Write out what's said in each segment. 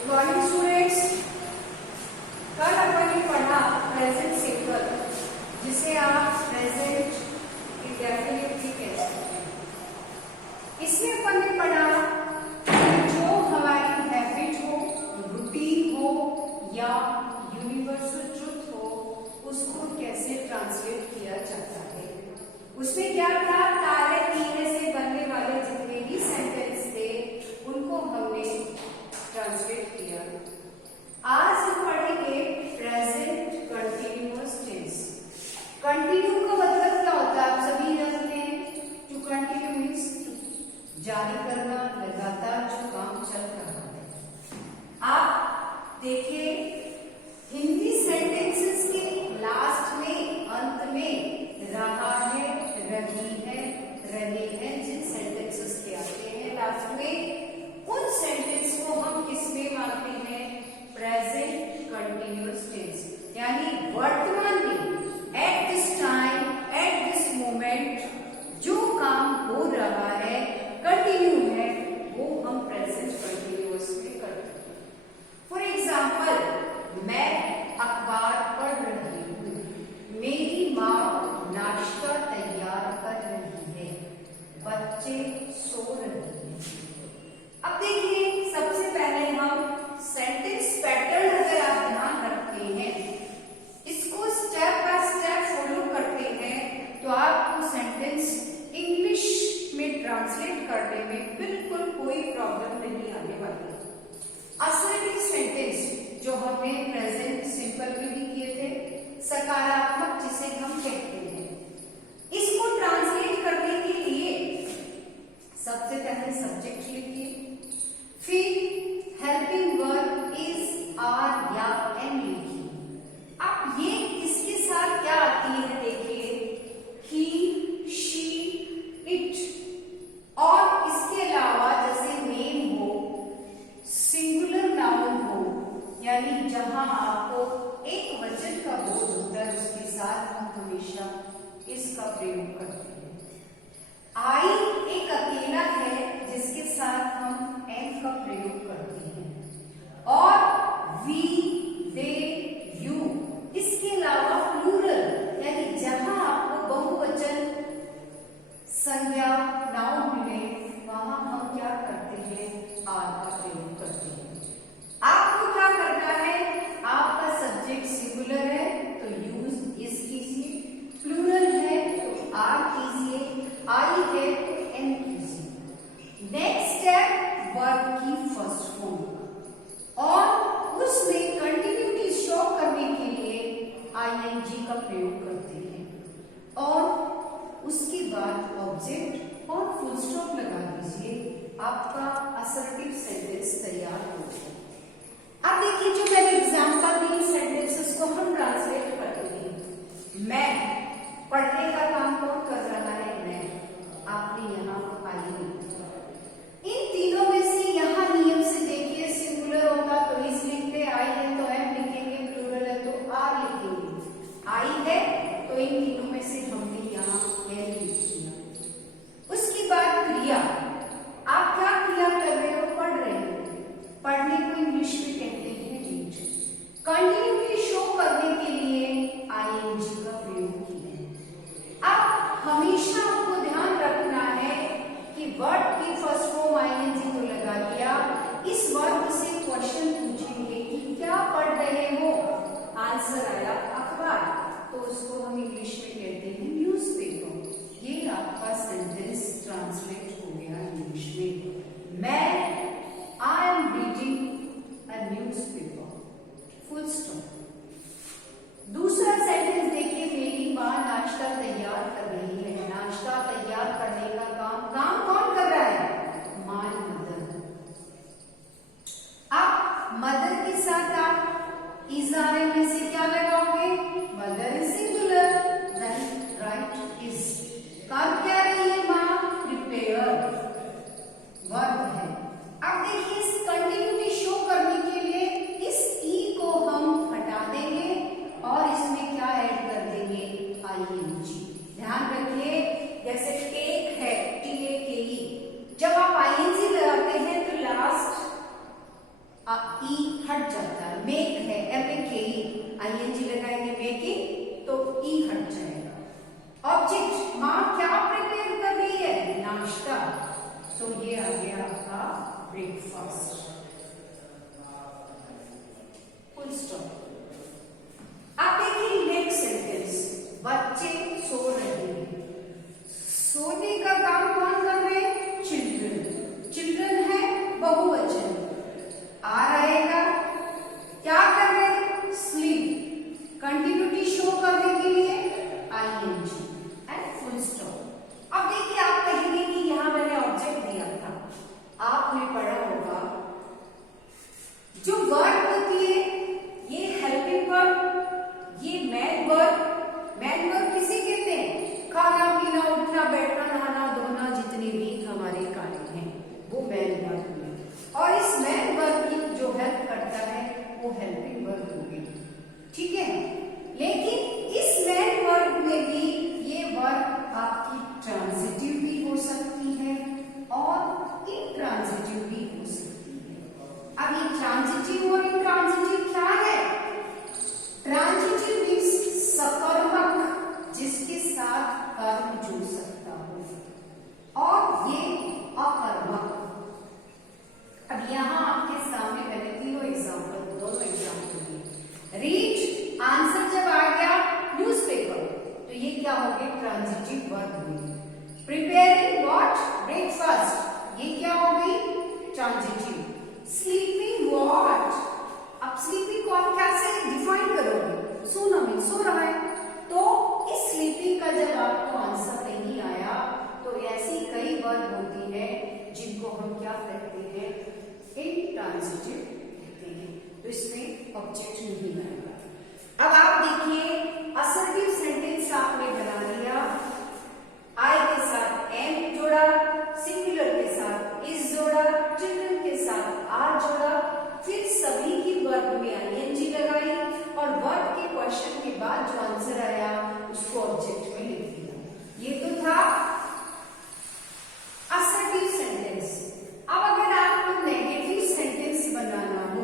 Good morning students. कल अपन ने पढ़ा प्रेजेंट सिंपल, जिसे आप प्रेजेंट इंडेफिनिट भी कह सकते हैं। इसमें अपन ने पढ़ा जो हमारी हैबिट हो, रूटीन हो या यूनिवर्सल ट्रुथ हो, उसको कैसे ट्रांसलेट किया जाता है। उसमें क्या था, तारे कीने से बनने वाले जितने भी सेंटेंस थे उनको हमने ट्रांसलेट किया। आज हम पढ़ेंगे प्रेजेंट कंटिन्यूअस टेंस। कंटिन्यू का मतलब क्या होता है, आप सभी जानते हैं। टू कंटिन्यू मीन्स जारी करना, लगातार जो काम चल रहा है। आप देखिए हिंदी सेंटेंसेस के लास्ट में, अंत में रहा है, रही है, रहे हैं जिन सेंटेंसेस के आते हैं लास्ट में, उन सेंटेंस को हम किसमें मानते हैं, प्रेजेंट कंटिन्यूअस टेंस। यानी वर्तमान में, at this time, at this moment जो काम हो रहा है, कंटिन्यू है, वो हम प्रेजेंट कंटिन्यूअस में करते हैं। फॉर एग्जाम्पल, मैं अखबार पढ़ रही हूँ, मेरी माँ नाश्ता तैयार कर रही है, बच्चे सो रहे हैं। अब देखिए सबसे पहले हम सेंटेंस पैटर्न अगर आप ध्यान रखते हैं, इसको स्टेप बाय स्टेप फॉलो करते हैं, तो आपको सेंटेंस इंग्लिश में ट्रांसलेट करने में बिल्कुल कोई प्रॉब्लम नहीं आने वाली। असर्टिव सेंटेंस जो हमने प्रेजेंट सिंपल में भी किए थे, सकारात्मक जिसे हम कहते हैं, इसको ट्रांसलेट करने के लिए सबसे पहले सब्जेक्ट लिखिए, फिर हेल्पिंग वर्ब इज, आर या एन लिखिए। अब ये इसके साथ क्या आती है देखिए, ही, शी, इट, और इसके अलावा जैसे नेम हो, सिंगुलर नाउन हो, यानी जहां आपको एक वचन का बोध होता है उसके साथ हम हमेशा इसका प्रयोग करते हैं। आई एक अकेला है जिसके साथ हम एन का प्रयोग करते हैं, और वी, दे, यू, इसके अलावा प्लूरल यानी जहां आपको बहुवचन संज्ञा नाउन मिले वहां हम क्या करते हैं, आर का प्रयोग करते हैं। आपको क्या करना है, आपका सब्जेक्ट सिंगुलर है तो यूज इज कीजिए, प्लूरल है तो आर कीजिए, आई है तो एन कीजिए। नेक्स्ट स्टेप वर्ब की फर्स्ट फॉर्म, और उसमें कंटिन्यूटी शो करने के लिए आईएनजी का प्रयोग करते हैं, और उसके बाद ऑब्जेक्ट और फुल स्टॉप लगा दीजिए, आपका असर्टिव सेंटेंस तैयार हो जाए। अब देखिए जो मैंने एग्जांपल दी, सेंटेंसेस को हम ट्रांसलेट करते हैं। मैं, पढ़ने का काम कौन कर रहा है, मैं, आपने यहाँ आई। इन तीनों में से यहाँ नियम से देखिए, सिंगुलर होता तो इस लिखते, आई है तो एम लिखेंगे, प्लूरल है तो आर लिखेंगे। आई है तो इन तीनों में से हमने यहाँ एम लिख दिया। उसके बाद क्रिया, आप क्या क्रिया कर रहे हो, पढ़ रहे हो, पढ़ने को इंग्लिश में कहते हैं रीड। कंटिन्यूटी शो करने के लिए आईएनजी का प्रयोग किया है। अब हमेशा आपको ध्यान रखना है कि वर्ब की फर्स्ट फॉर्म आईएनजी तो लगा दिया, इस वर्ब से क्वेश्चन पूछेंगे कि क्या पढ़ रहे हो, आंसर आया अखबार, तो उसको हम इंग्लिश में कहते हैं न्यूज़पेपर। ये आपका सेंटेंस ट्रांसलेट हो गया इंग्लिश में, मैं I am reading a newspaper, full stop. दूसरा सेंटेंस देखिए, मेरी माँ नाश्ता तैयार कर रही है। नाश्ता तैयार करने का काम कौन कर रहा है, माय मदर। अब मदर के साथ आप इज आर में से क्या लगाओगे, mother is singular, then write is. काम क्या ब्रेकफास्ट, फुल स्टॉप। अब देखिए नेक्स्ट सेंटेंस, बच्चे सो रहे हैं। सोने का काम कौन कर रहे हैं? चिल्ड्रन। चिल्ड्रन है बहुवचन, आ रहेगा, क्या कर रहे हैं? स्लीप। कंटिन्यूटी शो करने के लिए आईएनजी एंड फुल स्टॉप। अब देखिए आप कहेंगे कि यहां मैंने ऑब्जेक्ट दिया था, आपने पढ़ा होगा जो वर्ब होती है ये हेल्पिंग वर्ब, ये मैन वर्ब। मैन वर्ब किसे कहते हैं? खाना पीना, उठना बैठना, नहाना धोना, जितने भी हमारे कार्य हैं वो मैन वर्ब हुए। और इस मैन वर्ब की जो हेल्प करता है वो हेल्पिंग वर्ब होगी, ठीक है। लेकिन इस मैन वर्ब में भी ये वर्ब आपकी ट्रांजिटिव भी हो सकती है और इंट्रांजिटिव भी हो सकती है। अब ये ट्रांजिटिव और इंट्रांजिटिव क्या है? ट्रांजिटिव मीन्स सकर्मक, जिसके साथ कर्म जुड़ सकता हो, और ये अकर्मक। अब यहां आपके सामने मैंने तीनों एग्जाम्पल, दोनों एग्जाम्पल दिए। रीड आंसर जब आ गया न्यूज़पेपर, तो ये क्या हो गए? ट्रांजिटिव वर्ब हुई। Preparing what? ब्रेकफास्ट, ये क्या हो गई? ट्रांजिटिव। Sleeping what? अब स्लीपिंग को आप कैसे डिफाइन करोगे? सोना मीन सो रहा है, तो इस स्लीपिंग का जब आपको आंसर नहीं आया तो ऐसी कई वर्ब होती है जिनको हम क्या कहते हैं? इंट्रांजिटिव कहते हैं, तो इसमें ऑब्जेक्ट नहीं आएगा। अब आप देखिए असर्टिव सेंटेंस आपने बना लिया, आई के साथ एम जोड़ा, सिंगुलर के साथ इज जोड़ा, चिल्ड्रन के साथ आर जोड़ा, फिर सभी की वर्ब में आईएनजी लगाई और वर्ब के क्वेश्चन के बाद जो आंसर आया उसको ऑब्जेक्ट में लिख दिया। ये तो था असर्टिव सेंटेंस। अब अगर आपको नेगेटिव सेंटेंस बनाना हो,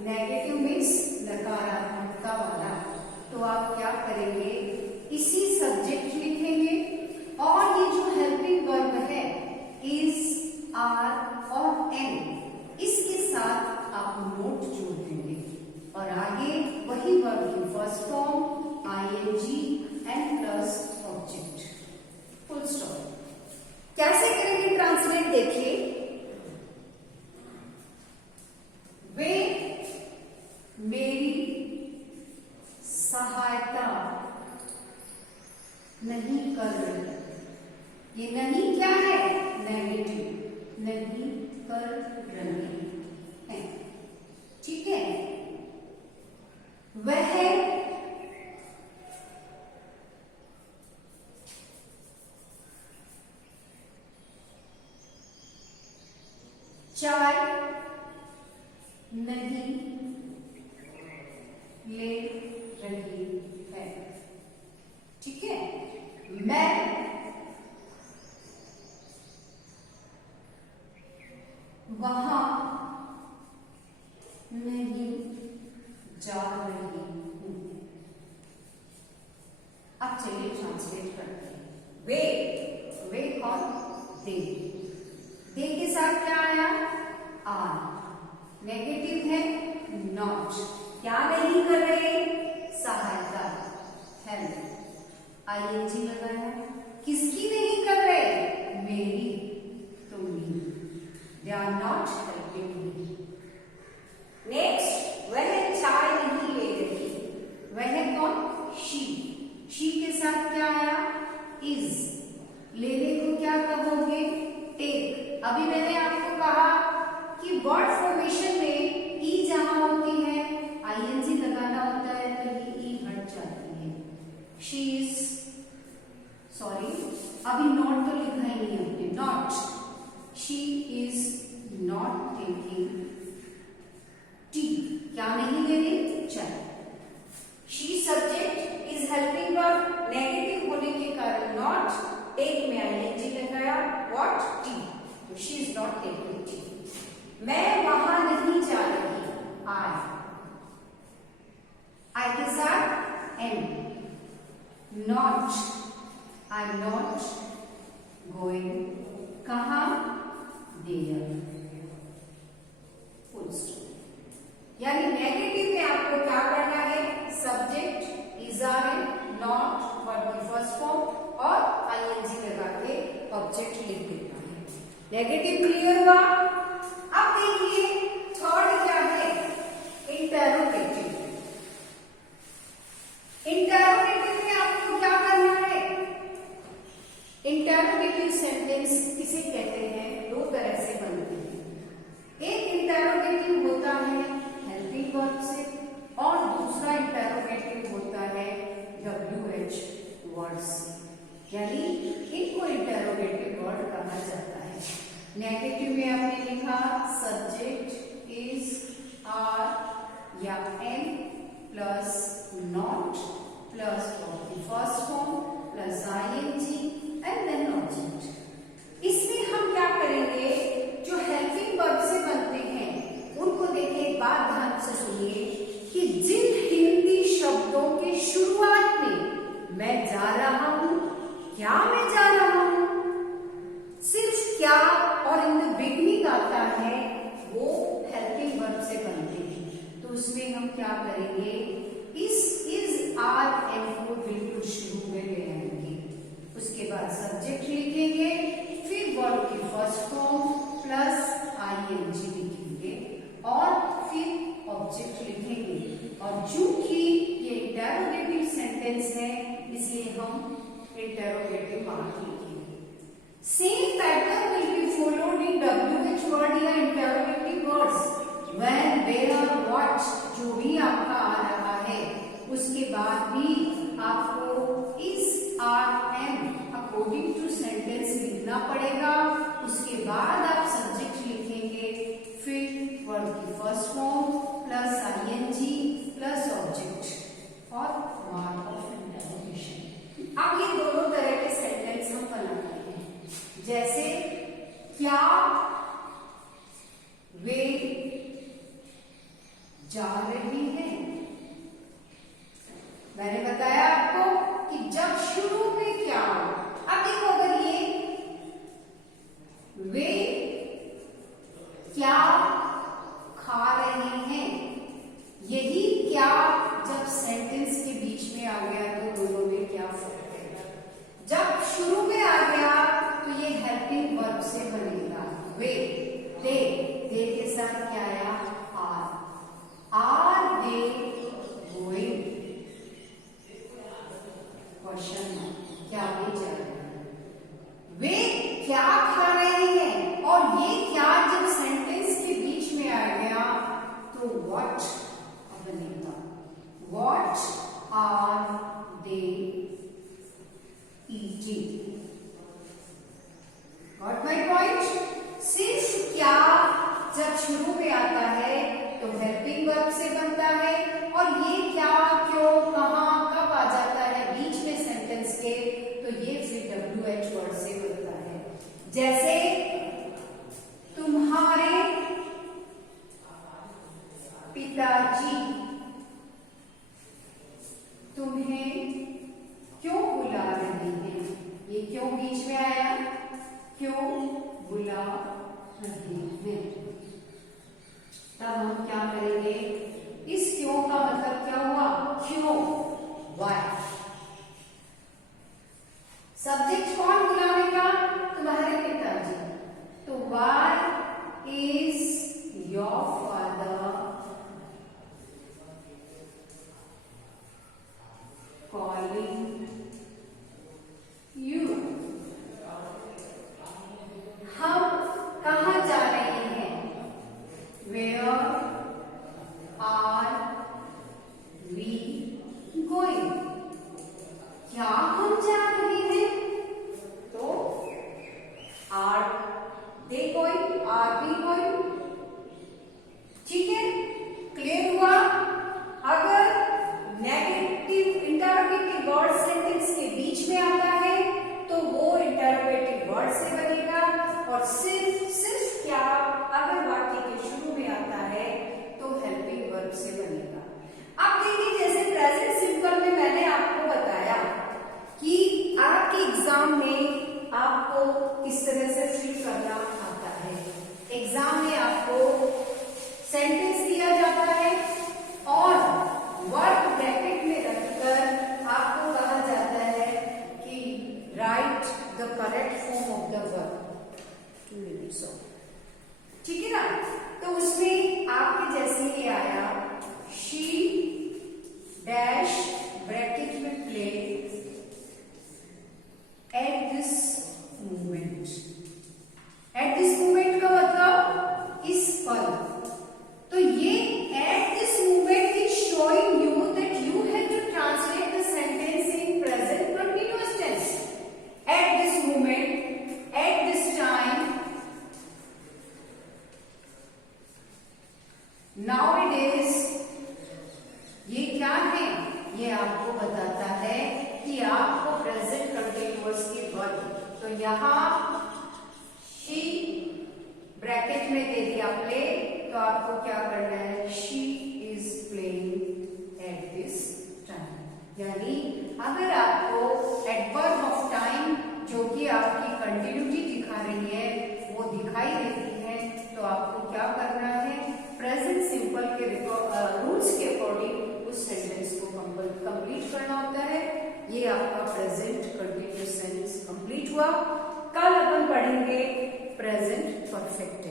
नेगेटिव मीन्स नकारात्मकता वाला, तो आप क्या करेंगे? इसी सब्जेक्ट लिखेंगे और ये जो हेल्पिंग वर्ब है इज, आर और एन, इसके साथ आप नोट जोड़ देंगे और आगे वही वर्ब की first form ING and plus object, full stop. कैसे करेंगे ट्रांसलेट? देखिए, वे मेरी सहायता नहीं कर रहे। ये नहीं क्या है? नेगेटिव, नहीं कर रहे हैं, ठीक है। वह चाय नहीं ले रही है, ठीक है। मैं वहां नहीं जा रही हूं। अब चलिए ट्रांसलेट करते हैं। वे कौन? दे। दे के साथ क्या आया? आर। नेगेटिव है नॉट, क्या नहीं कर रहे? सहायता, हेल्प, आईएनजी लगाया। किसकी नहीं कर रहे? मेरी, तुम्हारी। They are not helping me. Next, वह चाय नहीं ले रही। वह कौन? शी के साथ क्या आया? इज। लेने को क्या कहोगे? टेक। अभी मैंने आपको कहा कि वर्ड फॉर्मेशन में ई जहां होती है आईएनजी लगाना होता है तो ये ई हट जाती है। शी इज, सॉरी अभी नॉट तो लिखा ही नहीं हमने, not, she is not taking tea, क्या नहीं ले रही? चाय। She subject, is helping verb, negative होने के कारण नॉट, टेक में आईएनजी लगाया, व्हाट? टी, तो she is not taking tea. मैं वहां नहीं जा रही, आई के साथ am, not, I am not going, कहा? देयर। हुआ। अब देखिए थर्ड क्या है, इंटरोगेटिव। इंटरोगेटिव में आपको क्या करना है, इंटरोगेटिव सेंटेंस किसे कहते हैं, दो तरह से बनते हैं। एक इंटरोगेटिव होता है हेल्पिंग वर्ब से और दूसरा इंटरोगेटिव होता है WH वर्ड से, यानी इनको इंटरोगेटिव वर्ड कहा जाता है। नेगेटिव में आपने लिखा सब्जेक्ट इज, आर या am plus not plus of the first form plus ING and then object. इसमें हम क्या करेंगे, जो हेल्पिंग वर्ब से बनते हैं उनको देखिए, एक बात ध्यान से सुनिए कि जिन हिंदी शब्दों के शुरुआत में मैं जा रहा हूं, क्या मैं जा रहा हूं, सिर्फ क्या और इन द बिगनिंग आता है, वो हेल्पिंग वर्ब से बनते हैं। तो उसमें हम क्या करेंगे, इज आर एम को बिल्कुल शुरू में ले आएंगे, उसके बाद सब्जेक्ट लिखेंगे, फिर वर्ब की फर्स्ट फॉर्म प्लस आईएनजी लिखेंगे और फिर ऑब्जेक्ट लिखेंगे। और चूंकि ये इंटरोगेटिव सेंटेंस है इसलिए हम इंटरोगेटिव मार्क लिखेंगे। Same pattern will be followed in WH word या इंटरोगेटिव वर्ड्स व्हेन, वेयर और व्हाट, जो भी आपका आ रहा है उसके बाद भी आपको is, are, am according to sentence लिखना पड़ेगा। उसके बाद आप सब्जेक्ट लिखेंगे, फिर वर्ड की first form plus ING plus object और मार्क ऑफ इंटरोगेशन। अब ये दोनों तरह के सेंटेंस हम बनाते हैं, जैसे क्या वे जा रही हैं। मैंने बताया आपको कि जब शुरू में क्या हो, अब देखो अगर ये वे क्या खा रहे हैं, यही क्या जब सेंटेंस के बीच में आ गया तो दोनों में क्या फर्क है। जब शुरू में आ गया तो ये हेल्पिंग वर्ब से बनेगा, वे, दे के साथ क्या आया, आर दे गोइंग, क्वेश्चन क्या वे जा रहे हैं, वे क्या खा रहे हैं, और ये क्या जब सेंटेंस के बीच में आ गया तो व्हाट बनेगा, what are they eating. Got my point. सिर्फ क्या जब शुरू में आता है तो हेल्पिंग वर्ब से बनता है, और ये क्या, क्यों, कहां, कब आ जाता है बीच में सेंटेंस के, तो ये फिर WH वर्ड से बनता है। जैसे तुम्हारे पिताजी तुम्हें क्यों बुला रहे हैं, ये क्यों बीच में आया, क्यों बुला रहे हैं। तब हम क्या करेंगे, इस क्यों का मतलब क्या हुआ, क्यों, वाई। सब्जेक्ट कौन बुलाने का, तुम्हारे पिताजी, तो why is your father calling you. हम कहां जा रहे हैं, वेयर आर वी गोइंग, क्या हम जा रहे हैं, तो are they going, are we going. ठीक है, क्लियर हुआ। अगर नेगेटिव इंटरोगेटिव वर्ड सेंटेंस के बीच में आता है तो वो इंटरोगेटिव वर्ड से बनेगा, और सिर्फ क्या अगर वाक्य के शुरू में आता है नाउअडेज ये क्या है? ये आपको बताता है कि आपको प्रेजेंट कंटिन्यूअस की वर्ब, तो यहाँ शी ब्रैकेट में दे दिया प्ले, तो आपको क्या करना है? She is playing at this time. यानी अगर आपको एडवर्ब ऑफ टाइम जो कि आपकी कंटिन्यूटी दिखा रही है वो दिखाई देती है, तो आपको क्या करना है? प्रेजेंट सिंपल के रूल्स के अकॉर्डिंग उस सेंटेंस को कंप्लीट करना होता है। ये आपका प्रेजेंट कंटिन्यूअस सेंटेंस कंप्लीट हुआ। कल अपन पढ़ेंगे प्रेजेंट परफेक्ट।